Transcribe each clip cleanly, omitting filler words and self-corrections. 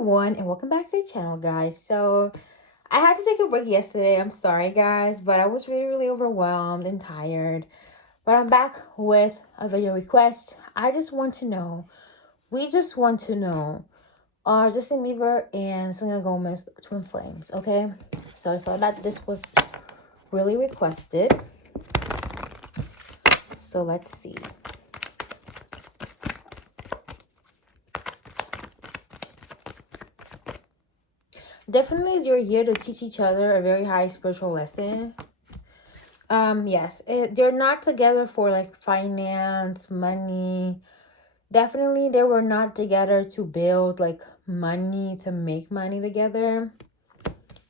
everyone, and welcome back to the channel, guys. So I had to take a break yesterday. I'm sorry, guys, but I was really overwhelmed and tired. But I'm back with a video request. We just want to know, are Justin Bieber and Selena Gomez twin flames? Okay, so I saw that this was really requested. So let's see. Definitely, you're here to teach each other a very high spiritual lesson. Yes, they're not together for like finance, money. Definitely, they were not together to build like money, to make money together.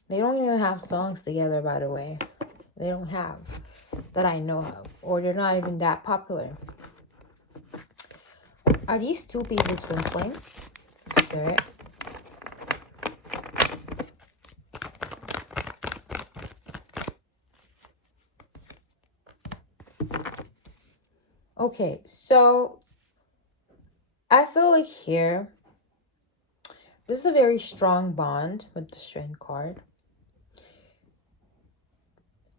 They don't even have songs together, by the way. They don't have, that I know of, or they're not even that popular. Are these two people twin flames? Spirit. Okay, so I feel like here, this is a very strong bond with the Strength card.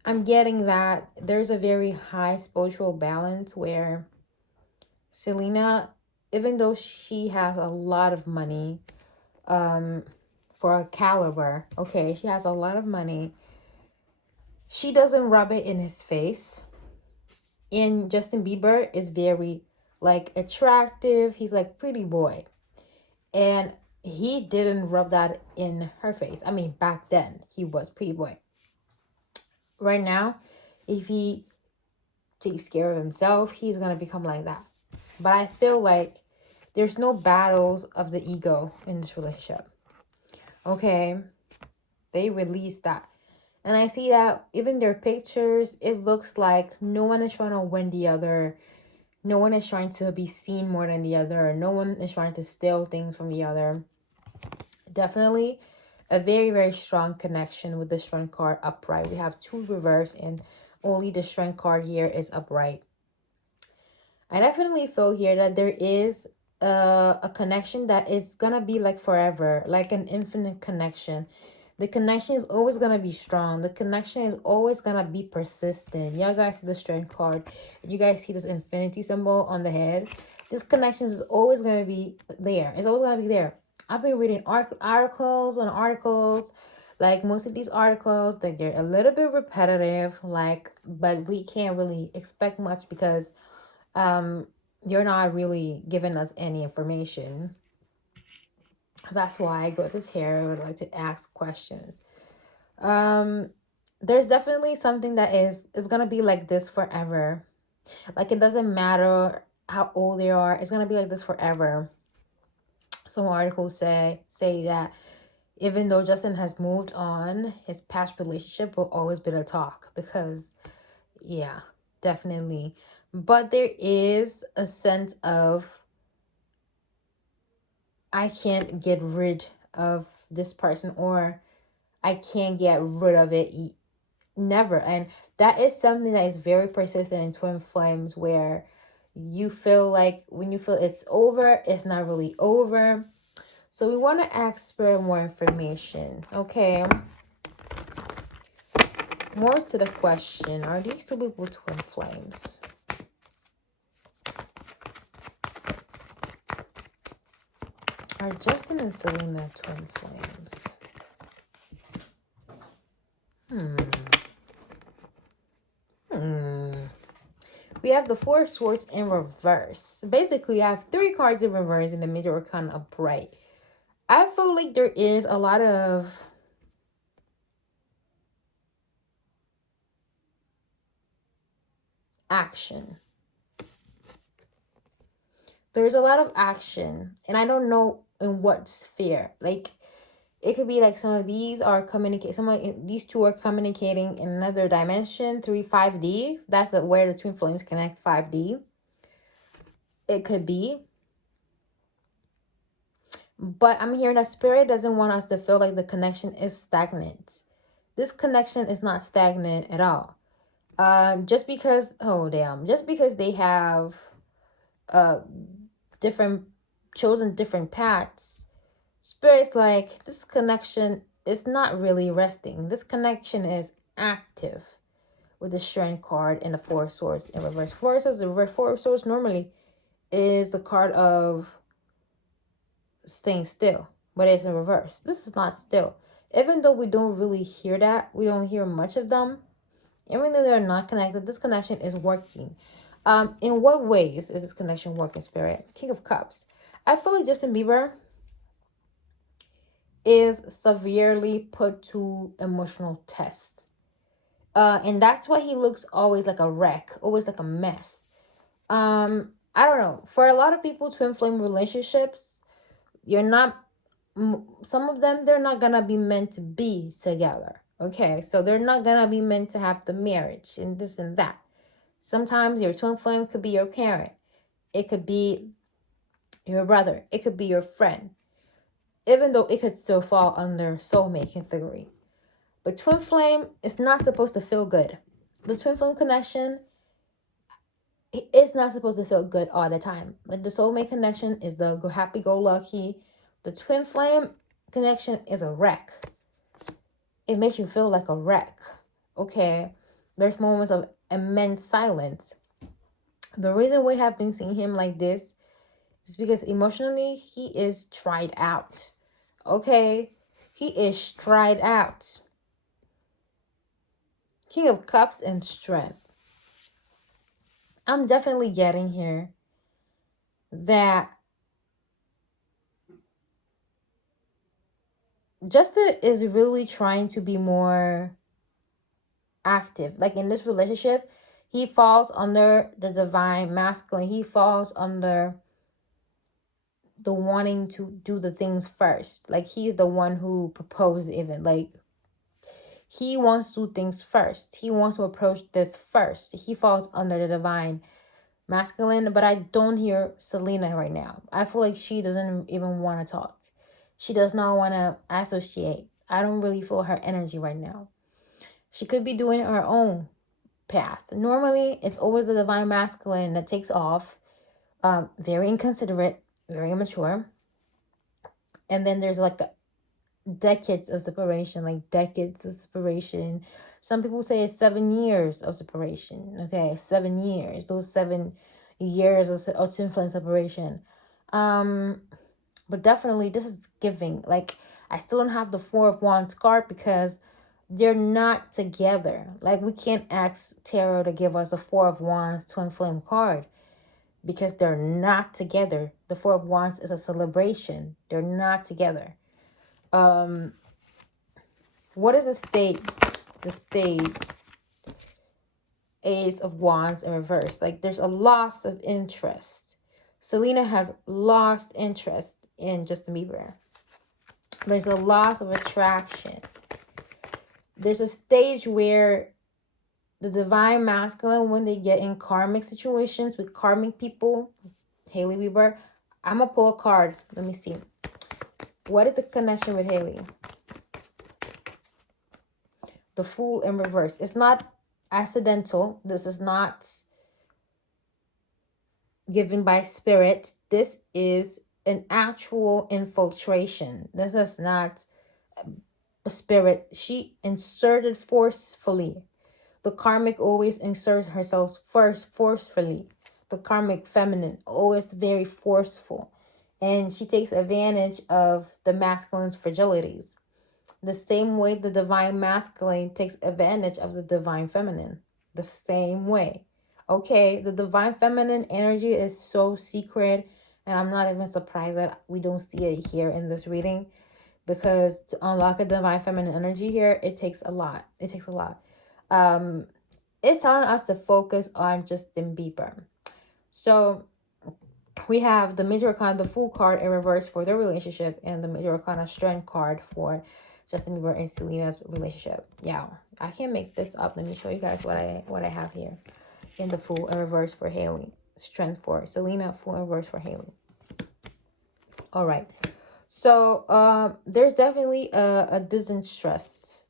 I'm getting that there's a very high spiritual balance where Selena, even though she has a lot of money, for a caliber, okay, she has a lot of money, she doesn't rub it in his face. And Justin Bieber is very like attractive. He's like pretty boy. And he didn't rub that in her face. I mean, back then he was pretty boy. Right now, if he takes care of himself, he's gonna become like that. But I feel like there's no battles of the ego in this relationship. Okay, they released that. And I see that even their pictures, it looks like no one is trying to win the other. No one is trying to be seen more than the other. No one is trying to steal things from the other. Definitely a very strong connection with the Strength card upright. We have two reverse and only the Strength card here is upright. I definitely feel here that there is a connection that it's gonna be like forever, like an infinite connection. The connection is always gonna be strong. The connection is always gonna be persistent. Y'all guys see the Strength card. You guys see this infinity symbol on the head. This connection is always gonna be there. It's always gonna be there. I've been reading articles on articles. Like most of these articles, that they're a little bit repetitive. But we can't really expect much because you're not really giving us any information. That's why I go to tarot. I would like to ask questions. There's definitely something that is gonna be like this forever. Like, it doesn't matter how old they are, it's gonna be like this forever. Some articles say that even though Justin has moved on, his past relationship will always be a talk, because yeah, definitely. But there is a sense of, I can't get rid of this person, or I can't get rid of it never. And that is something that is very persistent in twin flames, where you feel like when you feel it's over, it's not really over. So we want to ask Spirit more information. Okay, more to the question, are these two people twin flames? Are Justin and Selena twin flames? We have the Four of Swords in reverse. Basically, I have three cards in reverse and the Major Arcana upright. I feel like there is a lot of action. There's a lot of action, and I don't know in what sphere. Like, it could be like some of these are communicating. These two are communicating in another dimension, 5D. That's where the twin flames connect, 5D. It could be. But I'm hearing that Spirit doesn't want us to feel like the connection is stagnant. This connection is not stagnant at all. Just because they have chosen different paths, Spirit's like, this connection is not really resting. This connection is active with the Strength card and the Four of Swords in reverse. Four of Swords, the reverse Four of Swords normally is the card of staying still, but it's in reverse. This is not still. Even though we don't really hear that, we don't hear much of them, even though they're not connected, this connection is working. In what ways is this connection working, Spirit? King of Cups. I feel like Justin Bieber is severely put to emotional test. And that's why he looks always like a wreck, always like a mess. I don't know. For a lot of people, twin flame relationships, you're not, some of them, they're not gonna be meant to be together. Okay, so they're not gonna be meant to have the marriage and this and that. Sometimes your twin flame could be your parent. It could be your brother. It could be your friend. Even though it could still fall under soulmate category. But twin flame is not supposed to feel good. The twin flame connection, it's not supposed to feel good all the time. Like the soulmate connection is the happy-go-lucky. The twin flame connection is a wreck. It makes you feel like a wreck. Okay? There's moments of immense silence. The reason we have been seeing him like this is because emotionally he is tried out. Okay? He is tried out. King of Cups and Strength. I'm definitely getting here that Justin is really trying to be more active. Like in this relationship, he falls under the divine masculine. He falls under the wanting to do the things first. Like he's the one who proposed even. Like he wants to do things first. He wants to approach this first. He falls under the divine masculine, but I don't hear Selena right now. I feel like she doesn't even want to talk. She does not want to associate. I don't really feel her energy right now. She could be doing her own path. Normally, it's always the divine masculine that takes off. Very inconsiderate, very immature. And then there's like the decades of separation, Some people say it's 7 years of separation. Okay, 7 years. Those 7 years of twin flame separation. But definitely this is giving. Like I still don't have the Four of Wands card because they're not together. Like we can't ask tarot to give us the Four of Wands twin flame card because they're not together. The Four of Wands is a celebration. They're not together. What is the state? The state. Ace of Wands in reverse. Like there's a loss of interest. Selena has lost interest in Justin Bieber. There's a loss of attraction. There's a stage where the divine masculine, when they get in karmic situations with karmic people, Hailey Bieber, I'm going to pull a card. Let me see. What is the connection with Hailey? The Fool in reverse. It's not accidental. This is not given by spirit. This is an actual infiltration. This is not a spirit. She inserted forcefully. The karmic always inserts herself first forcefully. The karmic feminine, always very forceful. And she takes advantage of the masculine's fragilities. The same way the divine masculine takes advantage of the divine feminine. The same way. Okay, the divine feminine energy is so secret. And I'm not even surprised that we don't see it here in this reading. Because to unlock a divine feminine energy here, it takes a lot. It takes a lot. It's telling us to focus on Justin Bieber. So we have the Major Arcana, the Fool card in reverse for their relationship, and the Major Arcana Strength card for Justin Bieber and Selena's relationship. Yeah, I can't make this up. Let me show you guys what I have here in the Fool in reverse for Hailey. Strength for Selena, Fool in reverse for Hailey. All right. So there's definitely a disinterest.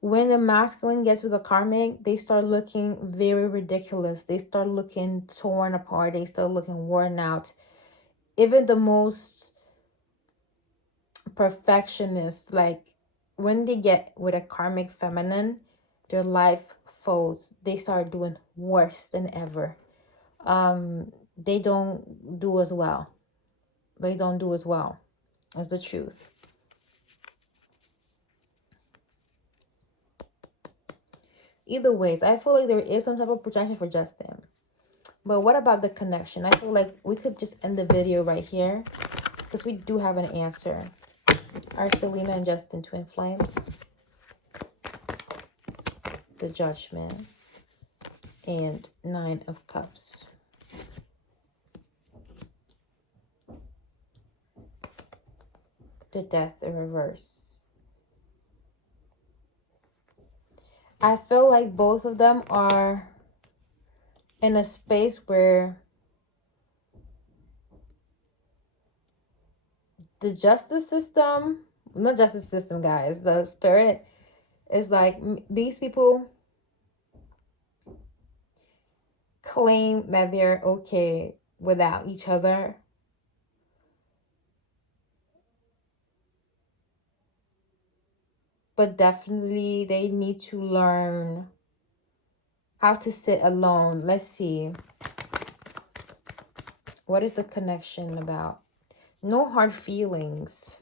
When the masculine gets with the karmic, they start looking very ridiculous. They start looking torn apart. They start looking worn out. Even the most perfectionists. Like when they get with a karmic feminine, their life falls. They start doing worse than ever. They don't do as well. They don't do as well. That's the truth. Either ways, I feel like there is some type of protection for Justin. But what about the connection? I feel like we could just end the video right here because we do have an answer. Are Selena and Justin twin flames? The Judgment and 9 of Cups. The Death in reverse. I feel like both of them are in a space where the justice system, not justice system, guys, the spirit is like these people claim that they're okay without each other. But definitely they need to learn how to sit alone. Let's see. What is the connection about? No hard feelings.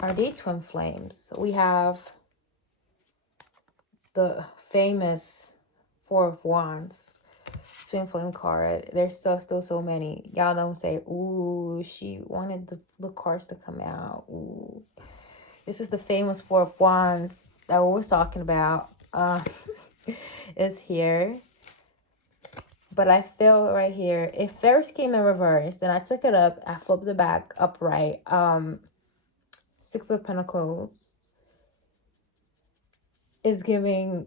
Are they twin flames? We have the famous 4 of Wands. Twin flame card. There's still so many. Y'all don't say, ooh, she wanted the cards to come out. Ooh. This is the famous 4 of Wands that we were talking about. Is here. But I feel right here, if first came in reverse, then I took it up, I flipped it back upright. 6 of Pentacles is giving,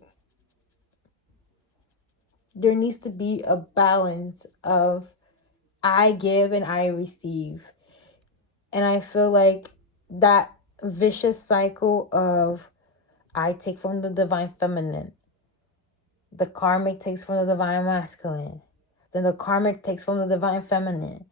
there needs to be a balance of I give and I receive. And I feel like that vicious cycle of I take from the divine feminine, the karmic takes from the divine masculine, then the karmic takes from the divine feminine.